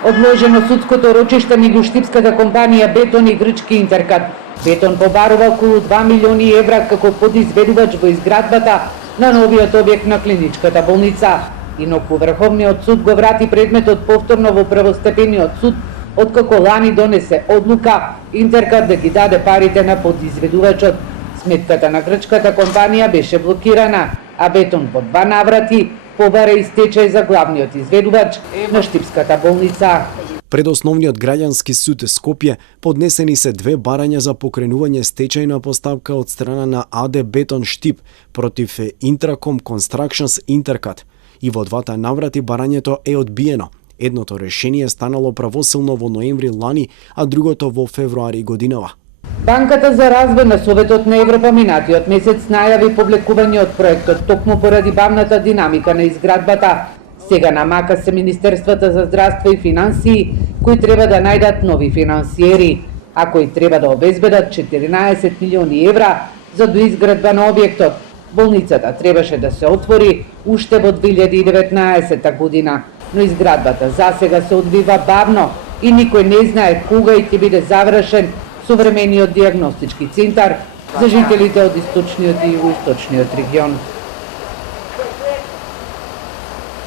Одложено судското рочиште меѓу штипската компанија Бетон и грчки Интеркат. Бетон побарува околу 2 милиони евра како подизведувач во изградбата на новиот објект на клиничката болница. Инаку Врховниот суд го врати предметот повторно во првостепениот суд, откако лани донесе одлука Интеркат да ги даде парите на подизведувачот. Сметката на грчката компанија беше блокирана, а Бетон по 2 наврати побара и стечај за главниот изведувач на штипската болница. Пред Основниот граѓански суд Скопје поднесени се 2 барања за покренување стечајна постапка од страна на АД Бетон Штип против Intracom Constructions Интеркат. И во двата наврати барањето е одбиено. Едното решение станало правосилно во ноември лани, а другото во февруари годинава. Банката за развој на Советот на Европа минатиот месец најави повлекување од проектот токму поради бавната динамика на изградбата. Сега намака се Министерствата за здравство и финансии, кои треба да најдат нови финансиери, а кои треба да обезбедат 14 милиони евра за доизградба на објектот. Болницата требаше да се отвори уште во 2019 година, но изградбата засега се одвива бавно и никој не знае кога ќе биде завршен современиот дијагностички центар за жителите од источниот и југоисточниот регион.